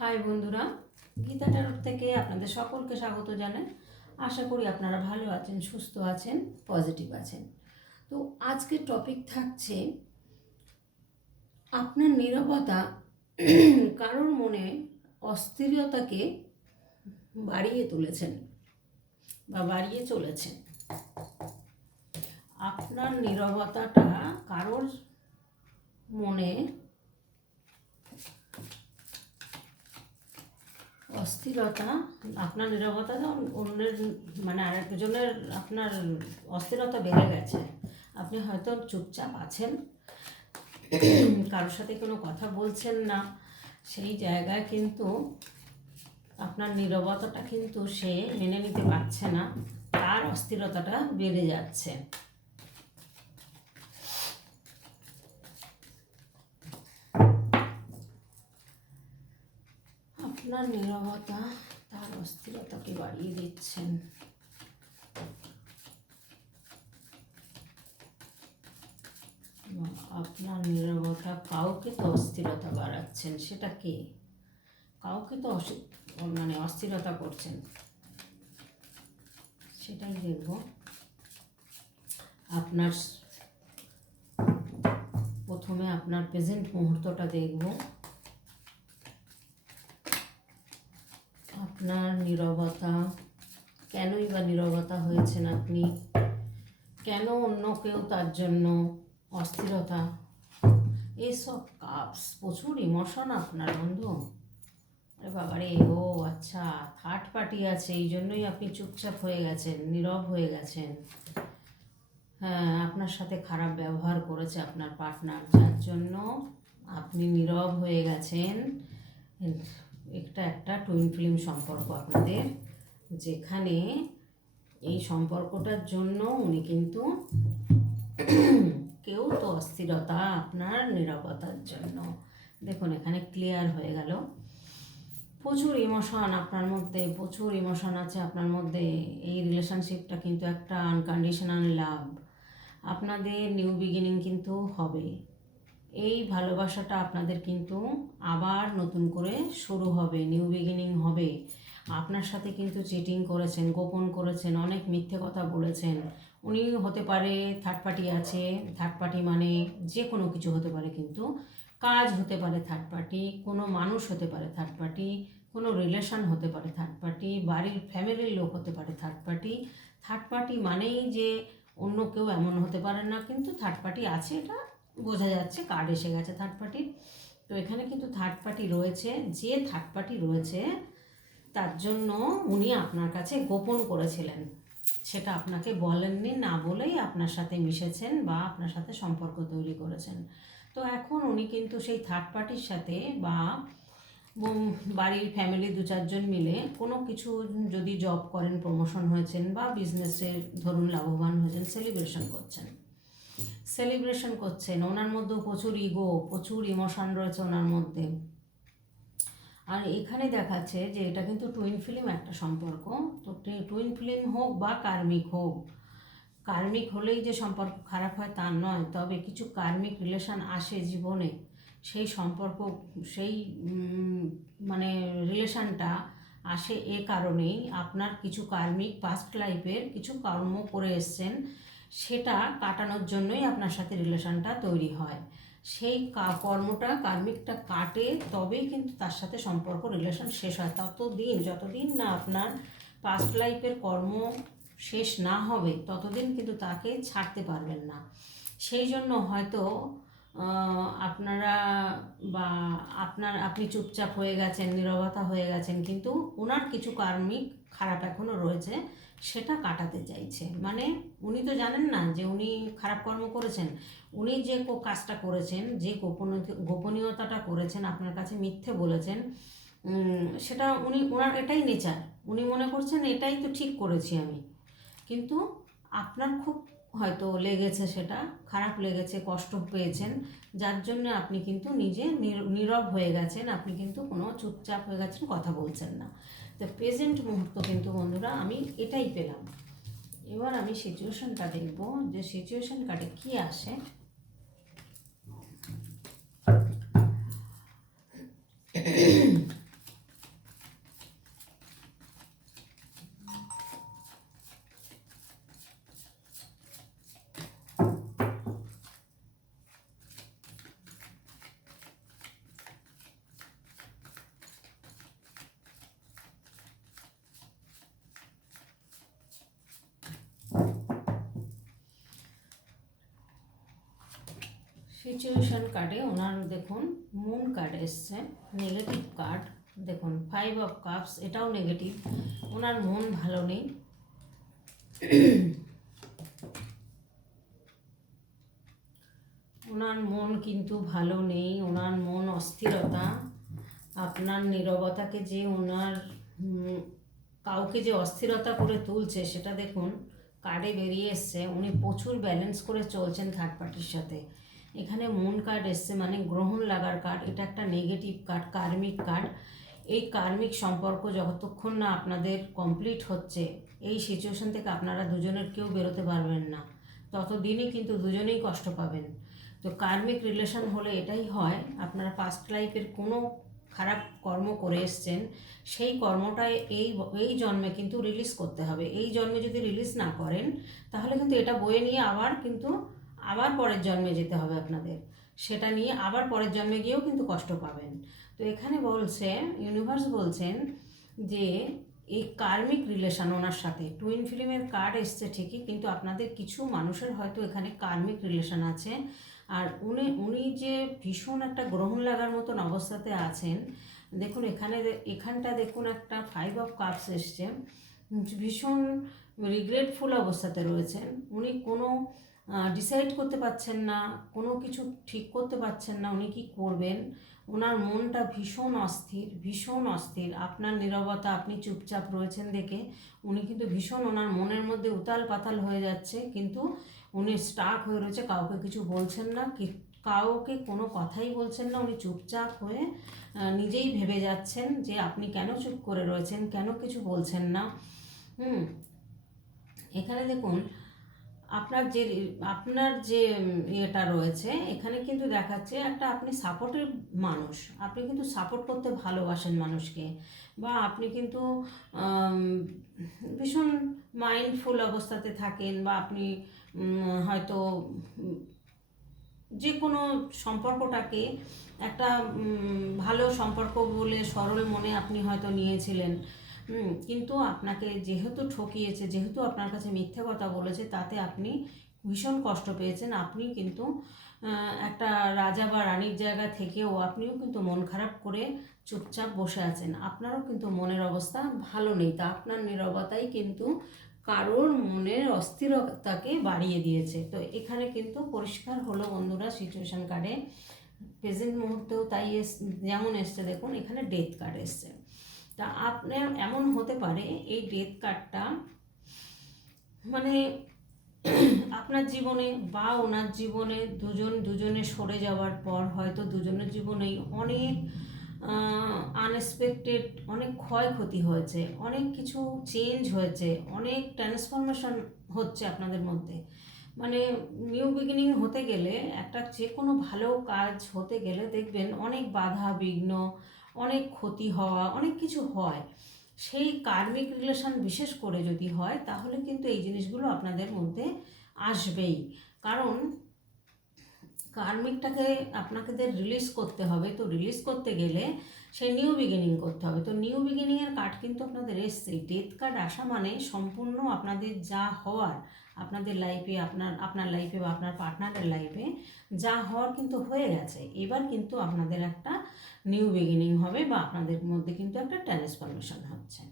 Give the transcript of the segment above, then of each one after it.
High বন্ধুরা, গীতা টারোর থেকে আপনাদের সকলকে স্বাগত জানাই। আশা করি আপনারা ভালো আছেন, সুস্থ আছেন পজিটিভ আছেন। তো আজকের টপিক থাকছে, আপনার নীরবতা কারোর মনে অস্থিরতাকে বাড়িয়ে তুলেছেন বা বাড়িয়ে চলেছেন। আপনার নীরবতাটা কারোর মনে অস্থিরতা, আপনার নিরবতা অন্যের মানে আরেকজনের আপনার অস্থিরতা বেড়ে গেছে। আপনি হয়তো চুপচাপ আছেন, কারোর সাথে কোনো কথা বলছেন না, সেই জায়গায় কিন্তু আপনার নীরবতাটা কিন্তু সে মেনে নিতে পারছে না, তার অস্থিরতাটা বেড়ে যাচ্ছে। আপনার নীরবতা, তার অস্থিরতাকে বাড়িয়ে দিচ্ছেন। আপনার নীরবতা কাউকে তো অস্থিরতা বাড়াচ্ছেন, সেটা কে? কাউকে তো মানে অস্থিরতা করছেন। সেটাই দেখব। আপনার প্রথমে আপনার প্রেজেন্ট মুহূর্তটা দেখব। আপনার নীরবতা, কেনই বা নীরবতা হয়েছেন আপনি? কেন অন্য কেউ তার জন্য অস্থিরতা? এসব কাপস, প্রচুর ইমোশন আপনার বন্ধু। আরে বাবারে ও আচ্ছা থার্ড পার্টি আছে, এই জন্যই আপনি চুপচাপ হয়ে গেছেন, নীরব হয়ে গেছেন। হ্যাঁ আপনার সাথে খারাপ ব্যবহার করেছে আপনার পার্টনার যার জন্য আপনি নীরব হয়ে গেছেন। একটা একটা টুইন ফিল্ম সম্পর্ক আপনাদের, যেখানে এই সম্পর্কটার জন্য উনি কিন্তু কেউ তো অস্থিরতা আপনার নিরাপত্তার জন্য। দেখুন, এখানে ক্লিয়ার হয়ে গেল। প্রচুর ইমোশন আপনার মধ্যে, প্রচুর ইমোশন আছে আপনার মধ্যে। এই রিলেশনশিপটা কিন্তু একটা আনকন্ডিশনাল লাভ আপনাদের নিউ বিগিনিং কিন্তু হবে। এই ভালোবাসাটা আপনাদের কিন্তু আবার নতুন করে শুরু হবে নিউ বিগিনিং হবে। আপনার সাথে কিন্তু চিটিং করেছেন, গোপন করেছেন, অনেক মিথ্যে কথা বলেছেন। উনি হতে পারে থার্ড পার্টি আছে থার্ড পার্টি মানে যে কোনো কিছু হতে পারে কিন্তু কাজ হতে পারে থার্ড পার্টি কোনো মানুষ হতে পারে থার্ড পার্টি কোনো রিলেশন হতে পারে থার্ড পার্টি বাড়ির ফ্যামিলির লোক হতে পারে থার্ড পার্টি থার্ড পার্টি মানেই যে অন্য কেউ এমন হতে পারে না, কিন্তু থার্ড পার্টি আছে এটা বোঝা যাচ্ছে কার্ড এসে গেছে থার্ড পার্টির তো এখানে কিন্তু থার্ড পার্টি রয়েছে, যে থার্ড পার্টি রয়েছে, তার জন্য উনি আপনার কাছে গোপন করেছিলেন। সেটা আপনাকে বলেননি, না বলেই আপনার সাথে মিশেছেন বা আপনার সাথে সম্পর্ক তৈরি করেছেন। তো এখন উনি কিন্তু সেই থার্ড পার্টির সাথে বা বাড়ির ফ্যামিলি দু চারজন মিলে কোনো কিছু যদি জব করেন প্রমোশন হয়েছেন বা বিজনেসে ধরুন লাভবান হয়েছেন সেলিব্রেশন করছেন। সেলিব্রেশন করছেন, ওনার মধ্যেও প্রচুর ইগো প্রচুর ইমোশন রয়েছে ওনার মধ্যে। আর এখানে দেখাচ্ছে যে এটা কিন্তু টুইন ফিল্ম একটা সম্পর্ক। তো টুইন ফিল্ম হোক বা কার্মিক হোক কার্মিক হলেই যে সম্পর্ক খারাপ হয় তা নয়, তবে কিছু কার্মিক রিলেশন আসে জীবনে। সেই সম্পর্ক, সেই মানে রিলেশনটা আসে এ কারণেই। আপনার কিছু কার্মিক পাস্ট লাইফের কিছু কর্ম করে এসছেন সেটা কাটানোর জন্যই আপনার সাথে রিলেশনটা তৈরি হয়। সেই কর্মটা, কার্মিকটা কাটে, তবেই কিন্তু তার সাথে সম্পর্ক, রিলেশন শেষ হয়। ততদিন, যতদিন না আপনার পাস্ট লাইফের কর্ম শেষ না হবে, ততদিন কিন্তু তাকে ছাড়তে পারবেন না। সেই জন্য হয়তো আপনারা বা আপনার, আপনি চুপচাপ হয়ে গেছেন, নীরবতা হয়ে গেছেন, কিন্তু ওনার কিছু কার্মিক খারাপ এখনও রয়েছে। সেটা কাটাতে চাইছে। মানে উনি তো জানেন না যে উনি খারাপ কর্ম করেছেন। উনি যে কাজটা করেছেন, যে গোপনীয় গোপনীয়তাটা করেছেন, আপনার কাছে মিথ্যে বলেছেন সেটা উনি, ওনার এটাই নেচার। উনি মনে করছেন এটাই তো ঠিক করেছি আমি। কিন্তু আপনার খুব হয়তো লেগেছে সেটা, খারাপ লেগেছে, কষ্ট পেয়েছেন, যার জন্য আপনি কিন্তু নিজে নীর- নীরব হয়ে গেছেন, আপনি কিন্তু কোনো চুপচাপ হয়ে গেছেন, কথা বলছেন না। তো প্রেজেন্ট মুহূর্ত কিন্তু বন্ধুরা, আমি এটাই পেলাম। এবার আমি সিচুয়েশনটা দেখব যে সিচুয়েশন কার্ডে কী আসে। সিচুয়েশন কার্ডে ওনার দেখুন মুন কার্ড এসছে নেগেটিভ কার্ড দেখুন ফাইভ অফ কাপস এটাও নেগেটিভ ওনার মন ভালো নেই। ওনার মন কিন্তু ভালো নেই, ওনার মন অস্থিরতা, আপনার নীরবতাকে যে ওনার কাউকে যে অস্থিরতা করে তুলছে, সেটা দেখুন কার্ডে বেরিয়ে এসছে, উনি প্রচুর ব্যালেন্স করে চলছেন থার্ড পার্টির সাথে। এখানে মুন কার্ড এসছে মানে গ্রহণ লাগার কার্ড এটা একটা নেগেটিভ কার্ড কার্মিক কার্ড এই কার্মিক সম্পর্ক যতক্ষণ না আপনাদের কমপ্লিট হচ্ছে, এই সিচুয়েশন থেকে আপনারা দুজনের কেউ বেরোতে পারবেন না। ততদিনই কিন্তু দুজনেই কষ্ট পাবেন। তো কার্মিক রিলেশন হলে এটাই হয়, আপনারা পাস্ট লাইফের কোনো খারাপ কর্ম করে এসছেন, সেই কর্মটাই এই এই জন্মে কিন্তু রিলিজ করতে হবে। এই জন্মে যদি রিলিজ না করেন, তাহলে কিন্তু এটা বয়ে নিয়ে আবার কিন্তু আবার পরের জন্মে যেতে হবে আপনাদের। সেটা নিয়ে আবার পরের জন্মে গিয়েও কিন্তু কষ্ট পাবেন। তো এখানে বলছে ইউনিভার্স বলছেন যে, এই কার্মিক রিলেশন ওনার সাথে টুইন ফিল্মের কার্ড এসছে ঠিকই, কিন্তু আপনাদের কিছু মানুষের হয়তো এখানে কার্মিক রিলেশন আছে। আর উনি উনি যে ভীষণ একটা গ্রহণ লাগার মতন অবস্থাতে আছেন, দেখুন এখানে, এখানটা দেখুন একটা ফাইভ অফ কাপস এসছে। ভীষণ রিগ্রেটফুল অবস্থাতে রয়েছেন। উনি কোনো ডিসাইড করতে পারছেন না, কোনো কিছু ঠিক করতে পারছেন না, উনি কি করবেন? ওনার মনটা ভীষণ অস্থির ভীষণ অস্থির। আপনার নীরবতা, আপনি চুপচাপ রয়েছেন দেখে উনি কিন্তু ভীষণ ওনার মনের মধ্যে উতাল পাতাল হয়ে যাচ্ছে, কিন্তু উনি স্টাক হয়ে রয়েছে, কাউকে কিছু বলছেন না কাউকে কোনো কথাই বলছেন না, উনি চুপচাপ হয়ে নিজেই ভেবে যাচ্ছেন যে আপনি কেন চুপ করে রয়েছেন, কেন কিছু বলছেন না। হুম, এখানে দেখুন আপনার যে আপনার যে ইয়েটা রয়েছে, এখানে কিন্তু দেখাচ্ছে একটা আপনি সাপোর্টের মানুষ। আপনি কিন্তু সাপোর্ট করতে ভালোবাসেন মানুষকে। বা আপনি কিন্তু ভীষণ মাইন্ডফুল অবস্থাতে থাকেন বা আপনি হয়তো, যে কোনো সম্পর্কটাকে একটা ভালো সম্পর্ক বলে সরল মনে আপনি হয়তো নিয়েছিলেন। কিন্তু আপনাকে যেহেতু ঠকিয়েছে, যেহেতু আপনার কাছে মিথ্যে কথা বলেছে, তাতে আপনি ভীষণ কষ্ট পেয়েছেন। আপনি কিন্তু একটা রাজা বা রানীর জায়গা থেকেও আপনিও কিন্তু মন খারাপ করে চুপচাপ বসে আছেন। আপনারও কিন্তু মনের অবস্থা ভালো নেই, তা আপনার নিরবতাই কিন্তু কারোর মনের অস্থিরতাকে বাড়িয়ে দিয়েছে। তো এখানে কিন্তু পরিষ্কার হলো বন্ধুরা সিচুয়েশন কার্ডে প্রেজেন্ট মুহূর্তেও তাই এস, যেমন এসছে, দেখুন, এখানে ডেথ কার্ড এসছে। তা আপনার এমন হতে পারে, এই ডেথ কার্ডটা মানে আপনার জীবনে বা ওনার জীবনে দুজন, দুজনে সরে যাওয়ার পর হয়তো দুজনের জীবনেই অনেক আনএক্সপেক্টেড অনেক ক্ষয়ক্ষতি হয়েছে, অনেক কিছু চেঞ্জ হয়েছে, অনেক ট্রান্সফরমেশন হচ্ছে আপনাদের মধ্যে। মানে নিউ বিগিনিং হতে গেলে একটা যে কোনো ভালো কাজ হতে গেলে দেখবেন অনেক বাধা, বিঘ্ন অনেক ক্ষতি হওয়া, অনেক কিছু হয়, সেই কার্মিক রিলেশন বিশেষ করে যদি হয়, তাহলে কিন্তু এই জিনিসগুলো আপনাদের মধ্যে আসবেই। কারণ কার্মিকটাকে আপনাদের রিলিজ করতে হবে, তো রিলিজ করতে গেলে সে নিউ বিগিনিং করতে হবে। তো নিউ বিগিনিংয়ের কার্ড কিন্তু আপনাদের এসছে। ডেথ কার্ড আসা মানে সম্পূর্ণ আপনাদের যা হওয়ার, আপনাদের লাইফে আপনার আপনার লাইফে বা আপনার পার্টনারের লাইফে যা হওয়ার কিন্তু হয়ে গেছে। এবার কিন্তু আপনাদের একটা নিউ বিগিনিং হবে বা আপনাদের মধ্যে কিন্তু একটা ট্রান্সফরমেশন হচ্ছে।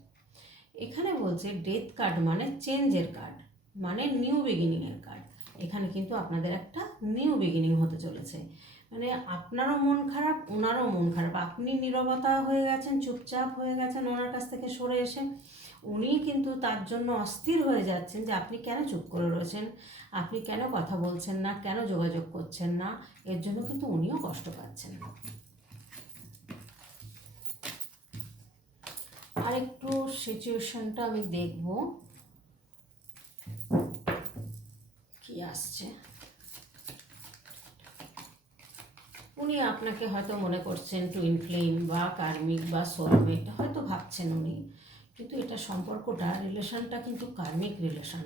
এখানে বলছে ডেথ কার্ড মানে চেঞ্জের কার্ড মানে নিউ বিগিনিংয়ের কার্ড। এখানে কিন্তু আপনাদের একটা নিউ বিগিনিং হতে চলেছে। মানে আপনারও মন খারাপ, ওনারও মন খারাপ। আপনি নীরবতা হয়ে গেছেন, চুপচাপ হয়ে গেছেন ওনার কাছ থেকে সরে এসে। উনি কিন্তু তার জন্য অস্থির হয়ে যাচ্ছেন যে আপনি কেন চুপ করে রয়েছেন? আপনি কেন কথা বলছেন না? কেন যোগাযোগ করছেন না? এর জন্য কিন্তু উনিও কষ্ট পাচ্ছেন আরেকটু সিচুয়েশনটা আমি দেখব। কি আসছে? উনি আপনাকে হয়তো মনে করছেন টুইন ফ্লেম বা কার্মিক বা সোলমেট হয়তো ভাবছেন উনি। কিন্তু এটা সম্পর্কটা রিলেশনটা কিন্তু কার্মিক রিলেশন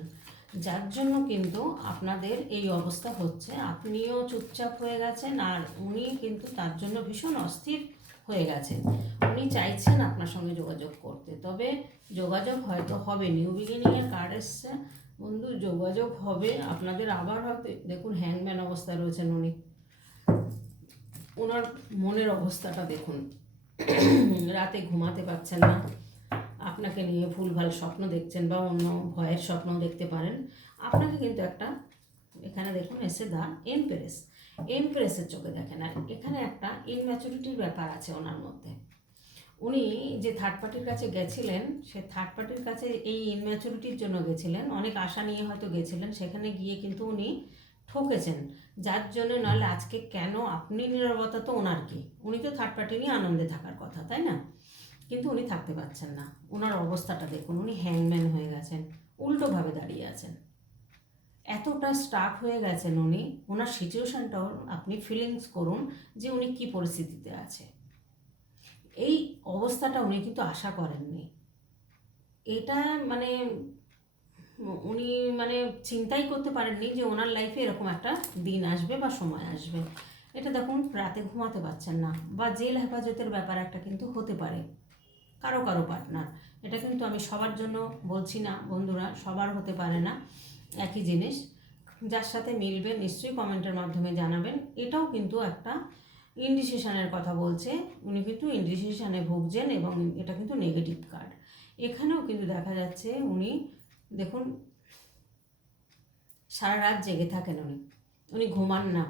যার জন্য কিন্তু আপনাদের এই অবস্থা হচ্ছে, আপনিও চুপচাপ হয়ে গেছেন আর উনি কিন্তু তার জন্য ভীষণ অস্থির। হয়ে গেছে। উনি চাইছেন আপনার সঙ্গে যোগাযোগ করতে। তবে যোগাযোগ হয়তো হবে। নিউ বিগিনিংয়ের কার্ড এসছে। বন্ধু, যোগাযোগ হবে। আপনাদের আবার হয়তো, দেখুন হ্যাংম্যান অবস্থায় রয়েছেন উনি। ওনার মনের অবস্থাটা দেখুন। রাতে ঘুমাতে পারছেন না। আপনাকে নিয়ে ভুলভাল স্বপ্ন দেখছেন বা অন্য ভয়ের স্বপ্ন দেখতে পারেন। আপনাকে কিন্তু একটা এখানে দেখুন, এসে দা এমপ্রেস এমপ্রেসের চোখে দেখেন। আর এখানে একটা ইনম্যাচুরিটির ব্যাপার আছে ওনার মধ্যে। উনি যে থার্ড পার্টির কাছে গেছিলেন, সে থার্ড পার্টির কাছে এই ইনম্যাচুরিটির জন্য গেছিলেন। অনেক আশা নিয়ে হয়তো গেছিলেন, সেখানে গিয়ে কিন্তু উনি ঠকেছেন। যার জন্য নাহলে আজকে কেন আপনি নিরবতা তো ওনার কি? উনি তো থার্ড পার্টি নিয়ে আনন্দে থাকার কথা, তাই না? কিন্তু উনি থাকতে পারছেন না। ওনার অবস্থাটা দেখুন, উনি হ্যাংম্যান হয়ে গেছেন, উল্টোভাবে দাঁড়িয়ে আছেন। এতটা স্টাক হয়ে গেছেন উনি, ওনার সিচুয়েশানটাও আপনি ফিলিংস করুন যে উনি কী পরিস্থিতিতে আছে। এই অবস্থাটা উনি কিন্তু আশা করেননি। এটা মানে উনি মানে চিন্তাই করতে পারেননি যে ওনার লাইফে এরকম একটা দিন আসবে বা সময় আসবে। এটা দেখুন, রাতে ঘুমাতে পারছেন না বা জেল হেফাজতের ব্যাপার একটা কিন্তু হতে পারে, কারও কারও পার্টনার এটা কিন্তু আমি সবার জন্য বলছি না, বন্ধুরা, সবার হতে পারে না। একই জিনিস। যার সাথে মিলবে নিশ্চয়ই কমেন্টের মাধ্যমে জানাবেন। এটাও কিন্তু একটা ইনডিসিশনের কথা বলছে। উনি কিন্তু ইনডিসিশনে ভুগছেন এবং এটা কিন্তু নেগেটিভ কার্ড এখানেও কিন্তু দেখা যাচ্ছে উনি, দেখুন, সারা রাত জেগে থাকেন উনি। উনি ঘুমান না,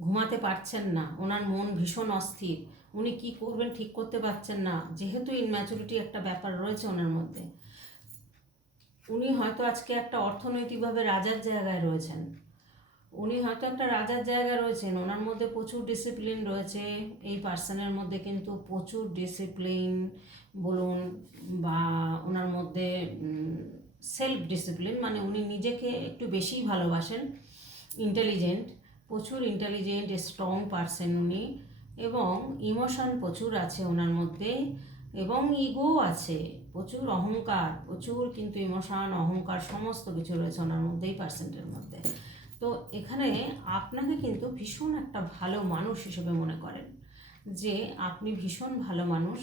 ঘুমাতে পারছেন না, ওনার মন ভীষণ অস্থির। উনি কি করবেন ঠিক করতে পারছেন না। যেহেতু ইনম্যাচুরিটি একটা ব্যাপার রয়েছে ওনার মধ্যে। উনি হয়তো আজকে একটা অর্থনৈতিকভাবে রাজার জায়গায় রয়েছেন। উনি হয়তো একটা রাজার জায়গায় রয়েছেন, ওনার মধ্যে প্রচুর ডিসিপ্লিন রয়েছে, এই পার্সনের মধ্যে কিন্তু প্রচুর ডিসিপ্লিন বলুন বা ওনার মধ্যে সেলফ ডিসিপ্লিন মানে উনি নিজেকে একটু বেশিই ভালোবাসেন ইন্টেলিজেন্ট প্রচুর ইন্টেলিজেন্ট স্ট্রং পার্সন উনি এবং ইমোশন প্রচুর আছে ওনার মধ্যে এবং ইগো আছে। প্রচুর অহংকার, প্রচুর কিন্তু ইমোশন, অহংকার, সমস্ত কিছু রয়েছে ওনার মধ্যেই পার্সেন্টের মধ্যে। তো এখানে আপনাকে কিন্তু ভীষণ একটা ভালো মানুষ হিসেবে মনে করেন, যে আপনি ভীষণ ভালো মানুষ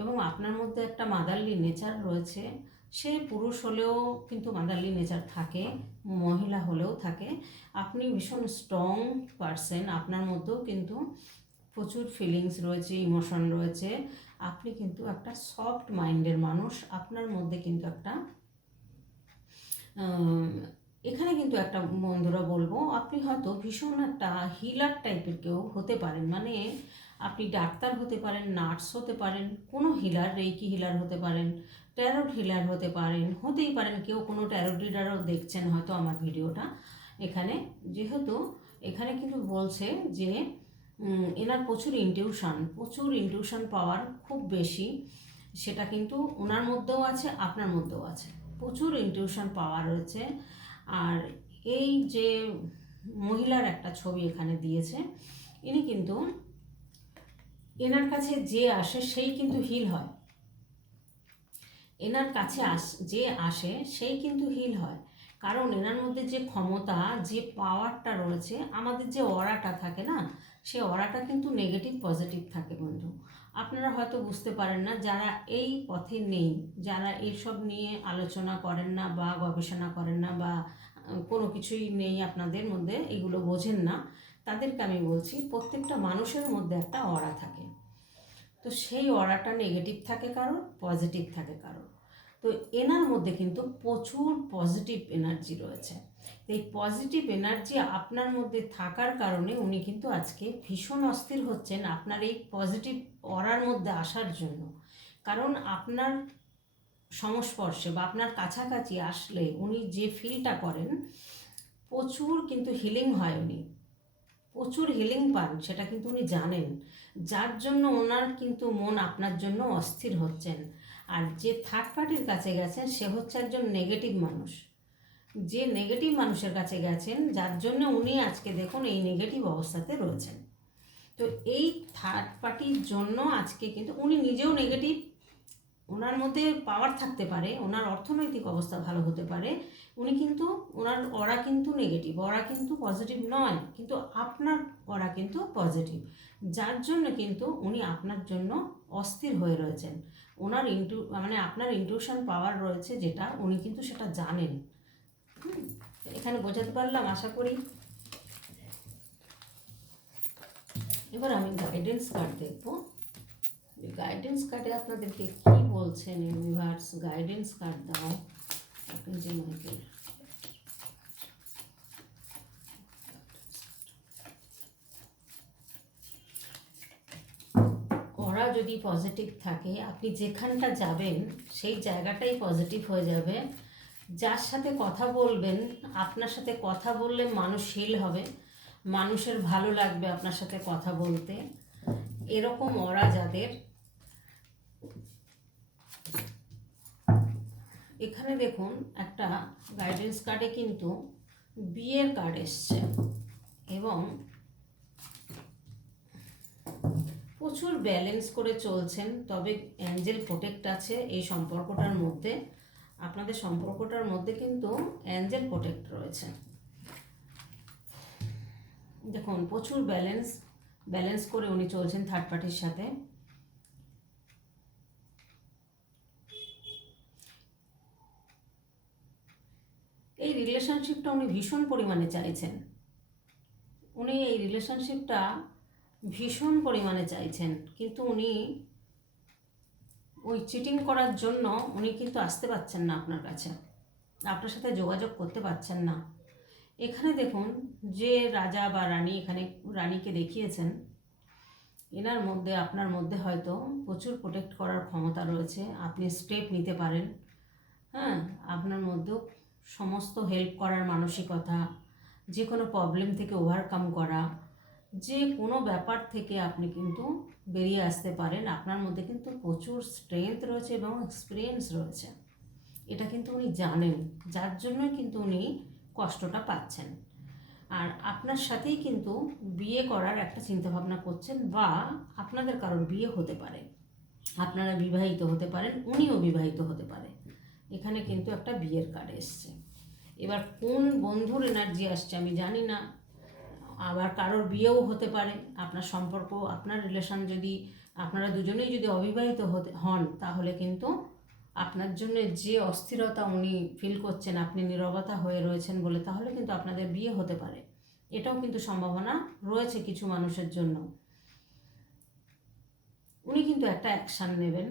এবং আপনার মধ্যে একটা মাদারলি নেচার রয়েছে। সে পুরুষ হলেও কিন্তু মাদারলি নেচার থাকে, মহিলা হলেও থাকে। আপনি ভীষণ স্ট্রং পারসন আপনার মধ্যেও কিন্তু প্রচুর ফিলিংস রয়েছে ইমোশন রয়েছে। আপনি কিন্তু একটা সফট মাইন্ডের মানুষ, আপনার মধ্যে কিন্তু একটা এখানে কিন্তু একটা বন্ধুরা বলব, আপনি হয়তো ভীষণ একটা হিলার টাইপের কেউ হতে পারেন। মানে আপনি ডাক্তার হতে পারেন নার্স হতে পারেন, কোনো হিলার রেইকি হিলার হতে পারেন ট্যারোট হিলার হতে পারেন, হতেই পারেন, কেউ কোনো ট্যারোট হিলারও দেখছেন হয়তো আমার ভিডিওটা এখানে যেহেতু, এখানে কিন্তু বলছে যে এনার প্রচুর ইনটিউশন প্রচুর ইনটিউশন পাওয়ার খুব বেশি। সেটা কিন্তু ওনার মধ্যেও আছে, আপনার মধ্যেও আছে। প্রচুর ইনটিউশন পাওয়ার রয়েছে। আর এই যে মহিলার একটা ছবি এখানে দিয়েছে, ইনি কিন্তু এনার কাছে যে আসে সেই কিন্তু হিল হয়। এনার কাছে আস, যে আসে সেই কিন্তু হিল হয়। কারণ এনার মধ্যে যে ক্ষমতা, যে পাওয়ারটা রয়েছে, আমাদের যে অরাটা থাকে না সে অরাটা কিন্তু নেগেটিভ পজিটিভ থাকে বন্ধু। আপনারা হয়তো বুঝতে পারেন না, যারা এই পথে নেই, যারা এইসব নিয়ে আলোচনা করেন না বা গবেষণা করেন না বা কোনো কিছুই নেই আপনাদের মধ্যে, এগুলো বোঝেন না, তাদেরকে আমি বলছি প্রত্যেকটা মানুষের মধ্যে একটা অরা থাকে। তো সেই অরাটা নেগেটিভ থাকে কারোর পজিটিভ থাকে কারোর। তো এনার মধ্যে কিন্তু প্রচুর পজিটিভ এনার্জি রয়েছে। এই পজিটিভ এনার্জি আপনার মধ্যে থাকার কারণে উনি কিন্তু আজকে ভীষণ অস্থির হচ্ছেন আপনার এই পজিটিভ অরার মধ্যে আসার জন্য। কারণ আপনার সংস্পর্শে বা আপনার কাছাকাছি আসলে উনি যে ফিলটা করেন, প্রচুর কিন্তু হিলিং হয় উনি। প্রচুর হিলিং পান, সেটা কিন্তু উনি জানেন। যার জন্য ওনার কিন্তু মন আপনার জন্য অস্থির হচ্ছেন। আর যে থার্ড পার্টির কাছে গেছেন, সে হচ্ছে একজন নেগেটিভ মানুষ। যে নেগেটিভ মানুষের কাছে গেছেন, যার জন্য উনি আজকে দেখুন এই নেগেটিভ অবস্থাতে রয়েছেন। তো এই থার্ড পার্টির জন্য আজকে কিন্তু উনি নিজেও নেগেটিভ ওনার মধ্যে পাওয়ার থাকতে পারে, ওনার অর্থনৈতিক অবস্থা ভালো হতে পারে, উনি কিন্তু, ওনার ওরা কিন্তু নেগেটিভ ওরা কিন্তু পজিটিভ নয়, কিন্তু আপনার ওরা কিন্তু পজিটিভ যার জন্য কিন্তু উনি আপনার জন্য অস্থির হয়ে রয়েছেন। ওনার ইন্টু মানে আপনার ইন্টিউশন পাওয়ার রয়েছে যেটা, উনি কিন্তু সেটা জানেন। এখানে বোঝাতে পারলাম, আশা করি। এবার আমি গাইডেন্স কার্ড দেখব। গাইডেন্স কার্ডে আপনাদেরকে কি বলছেন ইউনিভার্স গাইডেন্স কার্ড দাও। যে মাইকেল ওরা যদি পজিটিভ থাকে, আপনি যেখানটা যাবেন, সেই জায়গাটাই পজিটিভ হয়ে যাবে। যার সাথে কথা বলবেন, আপনার সাথে কথা বললে মানুষ হিল হবে। মানুষের ভালো লাগবে আপনার সাথে কথা বলতে। এরকম ওরা যাদের এখানে দেখুন, একটা গাইডেন্স কার্ডে কিন্তু বিয়ের কার্ড এসছে এবং প্রচুর ব্যালেন্স করে চলছেন। তবে অ্যাঞ্জেল প্রোটেক্ট আছে এই সম্পর্কটার মধ্যে। আপনাদের সম্পর্কটার মধ্যে কিন্তু অ্যাঞ্জেল প্রোটেক্ট রয়েছে। দেখুন, প্রচুর ব্যালেন্স ব্যালেন্স করে উনি চলছেন থার্ড পার্টির সাথে। এই রিলেশনশিপটা উনি ভীষণ পরিমাণে চাইছেন। উনি এই রিলেশনশিপটা ভীষণ পরিমাণে চাইছেন। কিন্তু উনি ওই চিটিং করার জন্য উনি কিন্তু আসতে পারছেন না আপনার কাছে। আপনার সাথে যোগাযোগ করতে পারছেন না। এখানে দেখুন, যে রাজা বা রানী এখানে রানীকে দেখিয়েছেন, এনার মধ্যে, আপনার মধ্যে হয়তো প্রচুর প্রোটেক্ট করার ক্ষমতা রয়েছে। আপনি স্টেপ নিতে পারেন। হ্যাঁ আপনার মধ্যেও সমস্ত হেল্প করার মানসিকতা, যে কোনো প্রবলেম থেকে ওভারকাম করা, যে কোনো ব্যাপার থেকে আপনি কিন্তু বেরিয়ে আসতে পারেন। আপনার মধ্যে কিন্তু প্রচুর স্ট্রেংথ রয়েছে এবং এক্সপিরিয়েন্স রয়েছে। এটা কিন্তু উনি জানেন, যার জন্যই কিন্তু উনি কষ্টটা পাচ্ছেন। আর আপনার সাথেই কিন্তু বিয়ে করার একটা চিন্তাভাবনা করছেন বা আপনাদের কারোর বিয়ে হতে পারে। আপনারা বিবাহিত হতে পারেন, উনিও বিবাহিত হতে পারে। এখানে কিন্তু একটা বিয়ের কার্ড এসছে। এবার কোন বন্ধুর এনার্জি আসছে আমি জানি না। আবার কারোর বিয়েও হতে পারে, আপনার সম্পর্ক, আপনার রিলেশন যদি, আপনারা দুজনেই যদি অবিবাহিত হতে, হন, তাহলে কিন্তু আপনার জন্য যে অস্থিরতা উনি ফিল করছেন, আপনি নিরবতা হয়ে রয়েছেন বলে, তাহলে কিন্তু আপনাদের বিয়ে হতে পারে। এটাও কিন্তু সম্ভাবনা রয়েছে কিছু মানুষের জন্য। উনি কিন্তু একটা অ্যাকশান নেবেন।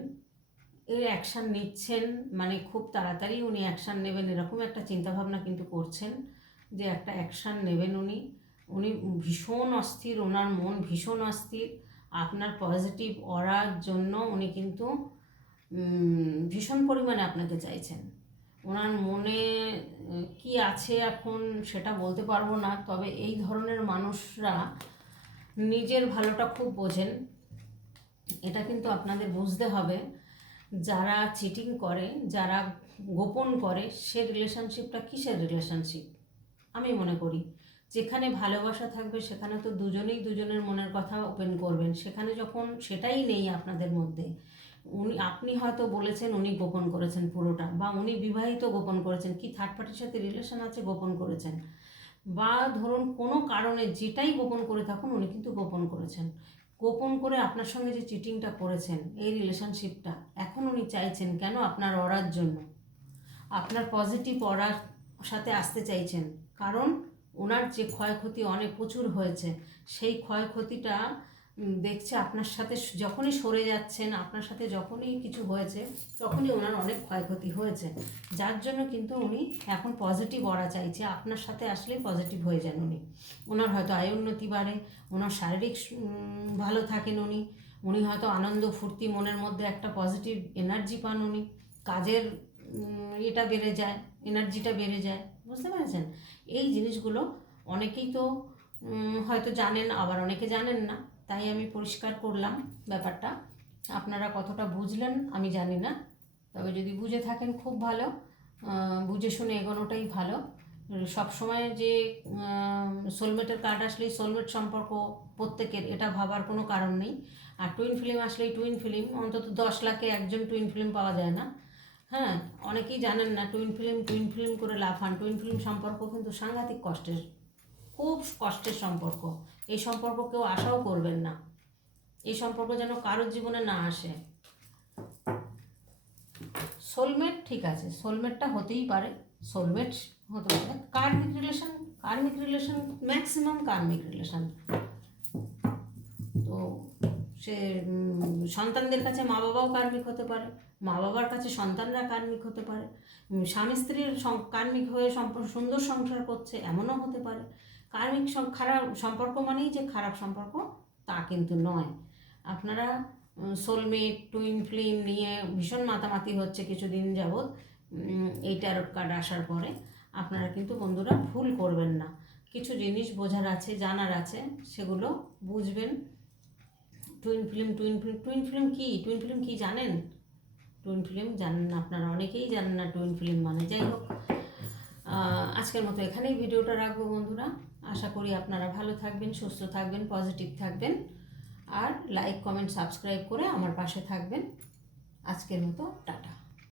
এই অ্যাকশান নিচ্ছেন মানে খুব তাড়াতাড়ি উনি অ্যাকশান নেবেন, এরকম একটা চিন্তাভাবনা কিন্তু করছেন যে একটা অ্যাকশান নেবেন উনি। উনি ভীষণ অস্থির, ওনার মন ভীষণ অস্থির। আপনার পজিটিভ অরার জন্য উনি কিন্তু ভীষণ পরিমাণে আপনাকে চাইছেন। ওনার মনে কি আছে এখন সেটা বলতে পারব না, তবে এই ধরনের মানুষরা নিজের ভালোটা খুব বোঝেন। এটা কিন্তু আপনাদের বুঝতে হবে। যারা চিটিং করে, যারা গোপন করে, সে রিলেশনশিপটা কিসের রিলেশনশিপ আমি মনে করি। যেখানে ভালোবাসা থাকবে, সেখানে তো দুজনেই দুজনের মনের কথা ওপেন করবেন। সেখানে যখন সেটাই নেই আপনাদের মধ্যে, উনি, আপনি হয়তো বলেছেন উনি গোপন করেছেন পুরোটা, বা উনি বিবাহিত গোপন করেছেন, কি থার্ড পার্টির সাথে রিলেশন আছে গোপন করেছেন? বা ধরুন কোনো কারণে যেটাই গোপন করে থাকুন, উনি কিন্তু গোপন করেছেন। গোপন করে আপনার সঙ্গে যে চিটিংটা করেছেন, এই রিলেশনশিপটা এখন উনি চাইছেন কেন আপনার অরার জন্য? আপনার পজিটিভ অরার সাথে আসতে চাইছেন। কারণ ওনার যে ক্ষয়ক্ষতি অনেক প্রচুর হয়েছে, সেই ক্ষয়ক্ষতিটা দেখছে আপনার সাথে যখনই সরে যাচ্ছেন, আপনার সাথে যখনই কিছু হয়েছে, তখনই ওনার অনেক ক্ষয়ক্ষতি হয়েছে। যার জন্য কিন্তু উনি এখন পজিটিভ অরা চাইছে, আপনার সাথে আসলেই পজিটিভ হয়ে যান উনি। ওনার হয়তো আয় উন্নতি বাড়ে, ওনার শারীরিক ভালো থাকেন উনি উনি হয়তো আনন্দ, ফুর্তি, মনের মধ্যে একটা পজিটিভ এনার্জি পান উনি। কাজের এটা বেড়ে যায় এনার্জিটা বেড়ে যায়। বুঝতে পেরেছেন? এই জিনিসগুলো অনেকেই তো হয়তো জানেন, আবার অনেকে জানেন না। তাই আমি পরিষ্কার করলাম ব্যাপারটা। আপনারা কতটা বুঝলেন আমি জানি না। তবে যদি বুঝে থাকেন খুব ভালো। বুঝে শুনে এগোনোটাই ভালো। সবসময় যে সোলমেটের কার্ড আসলেই সোলমেট সম্পর্ক প্রত্যেকের, এটা ভাবার কোনো কারণ নেই। আর টুইন ফিল্ম আসলেই টুইন ফিল্ম অন্তত দশ লাখে একজন টুইন ফিল্ম পাওয়া যায় না। হ্যাঁ অনেকেই জানেন না টুইন ফিল্ম টুইন ফিল্ম করে লাফান টুইন ফিল্ম সম্পর্ক কিন্তু সাংঘাতিক কষ্টের, খুব কষ্টের সম্পর্ক। এই সম্পর্ক কেউ আশাও করবেন না। এই সম্পর্ক যেন কারোর জীবনে না আসে। সোলমেট ঠিক আছে সোলমেটটা হতেই পারে। সোলমেট হতে পারে। Karmic relation karmic relation maximum karmic relation তো সে সন্তানদের কাছে মা বাবাও কার্মিক হতে পারে। মা বাবার কাছে সন্তানরা কার্মিক হতে পারে? স্বামী স্ত্রীর কার্মিক হয়ে সুন্দর সংসার করছে এমনও হতে পারে। কার্মিক খারাপ সম্পর্ক মানেই যে খারাপ সম্পর্ক তা কিন্তু নয়। আপনারা সোলমেট টুইন ফিল্ম নিয়ে ভীষণ মাতামাতি হচ্ছে কিছুদিন যাবৎ। এই ট্যারট কার্ড আসার পরে আপনারা কিন্তু বন্ধুরা ভুল করবেন না। কিছু জিনিস বোঝার আছে, জানার আছে, সেগুলো বুঝবেন। Twin flame twin flame twin flame কি? টুইন ফিল্ম কী জানেন? টুইন ফিল্ম জানেন না আপনারা অনেকেই জানেন না টুইন ফিল্ম মানে। যাই হোক আজকের মতো এখানেই ভিডিওটা রাখব বন্ধুরা। আশা করি আপনারা ভালো থাকবেন, সুস্থ থাকবেন পজিটিভ থাকবেন। আর লাইক কমেন্ট সাবস্ক্রাইব করে আমার পাশে থাকবেন। আজকের মতো টাটা।